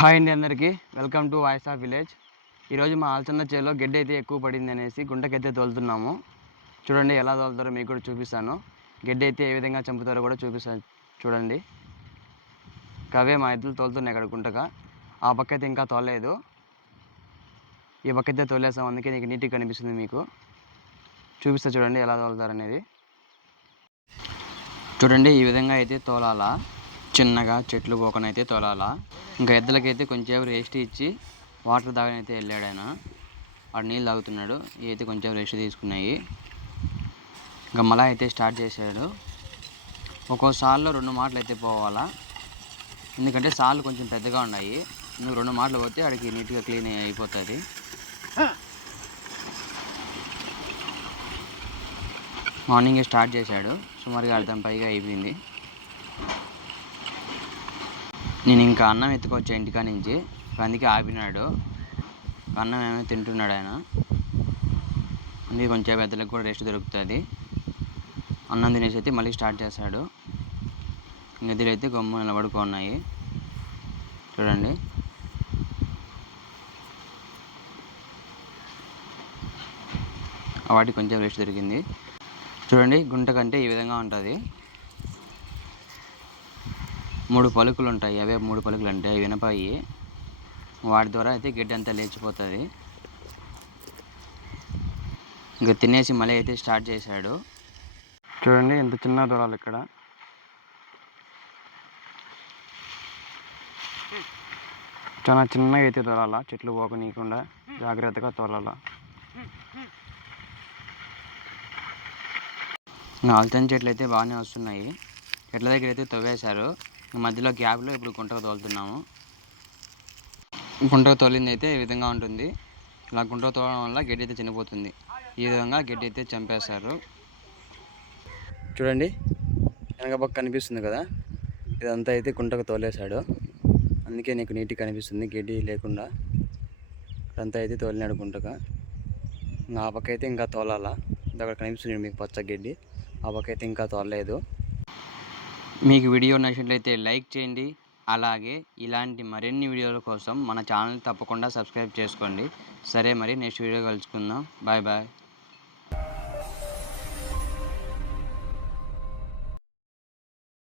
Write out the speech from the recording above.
Hi అండి అందరికీ welcome to voice of village. ఈరోజు మా ఆల్చన్న చేలో గడ్డి అయితే ఎక్కువ పడింది అనేసి గుంటకైతే తోలుతున్నాము. చూడండి ఎలా తోలుతారో మీకు కూడా చూపిస్తాను. గడ్డి అయితే ఏ విధంగా చంపుతారో కూడా చూపిస్తాను చూడండి. కవే మా ఇద్దరు తోలుతున్నాయి అక్కడ గుంటగా. ఆ పక్క అయితే ఇంకా తోలలేదు, ఈ పక్క అయితే తోలేసాం, అందుకే నీకు నీట్గా కనిపిస్తుంది. మీకు చూపిస్తా చూడండి ఎలా తోలుతారనేది. చూడండి ఈ విధంగా అయితే తోలాలా, చిన్నగా చెట్లు పోకనైతే తోలాలా. ఇంకా ఎద్దులకైతే కొంచెం రెస్ట్ ఇచ్చి వాటర్ తాగనైతే వెళ్ళాడు ఆయన. ఆడు నీళ్ళు తాగుతున్నాడు, ఇవి అయితే కొంచెం రెస్ట్ తీసుకున్నాయి. ఇంకా మళ్ళీ అయితే స్టార్ట్ చేశాడు. ఒక్కోసార్లు 2 మాటలు అయితే పోవాలా, ఎందుకంటే సార్లు కొంచెం పెద్దగా ఉన్నాయి. నువ్వు 2 మాటలు పోతే ఆడికి నీట్గా క్లీన్ అయిపోతుంది. మార్నింగే స్టార్ట్ చేశాడు, సుమారుగా అర్థం పైగా అయిపోయింది. నేను ఇంకా అన్నం ఎత్తుకొచ్చా ఇంటికా నుంచి, అందుకే ఆపినాడు. అన్నం ఏమైనా తింటున్నాడు ఆయన, అందుకే కొంచెం పెద్దలకు కూడా రెస్ట్ దొరుకుతుంది. అన్నం తినేసి అయితే మళ్ళీ స్టార్ట్ చేశాడు. గదిలో అయితే గమ్ము నిలబడుకున్నాయి చూడండి. వాటికి కొంచెం రెస్ట్ దొరికింది. చూడండి గుంట కంటే ఈ విధంగా ఉంటుంది. 3 పలుకులు ఉంటాయి, అవే 3 పలుకులు అంటే అవి వినపాయి. వాటి ద్వారా అయితే గడ్డి అంతా లేచిపోతుంది. ఇంకా తినేసి మళ్ళీ అయితే స్టార్ట్ చేశాడు. చూడండి ఎంత చిన్న దూరాలు ఇక్కడ. చాలా చిన్నగా అయితే తోలాలా, చెట్లు పోకనీయకుండా జాగ్రత్తగా తోలాలా. ఆల్చన చెట్లు అయితే బాగానే వస్తున్నాయి. చెట్ల దగ్గర అయితే తవ్వేశారు. మధ్యలో గ్యాప్లో ఇప్పుడు గుంటకు తోలుతున్నాము. గుంటకు తోలింది అయితే ఈ విధంగా ఉంటుంది. ఇలా గుంటకు తోలడం వల్ల గడ్డి అయితే చనిపోతుంది. ఈ విధంగా గడ్డి అయితే చంపేస్తారు. చూడండి వెనక పక్క కనిపిస్తుంది కదా, ఇదంతా అయితే గుంటకు తోలేశాడు, అందుకే నీకు నీట్గా కనిపిస్తుంది గడ్డి లేకుండా. ఇదంతా అయితే తోలినాడు గుంటగా. ఆ పక్క అయితే ఇంకా తోలాలా, అక్కడ కనిపిస్తుంది మీకు పచ్చ గడ్డి. ఆ పక్క అయితే ఇంకా తోలలేదు. మీకు వీడియో నచ్చినట్లయితే లైక్ చేయండి. అలాగే ఇలాంటి మరిన్ని వీడియోల కోసం మన ఛానల్ తప్పకుండా సబ్స్క్రైబ్ చేసుకోండి. సరే మరి నెక్స్ట్ వీడియో కలుసుకుందాం. Bye bye.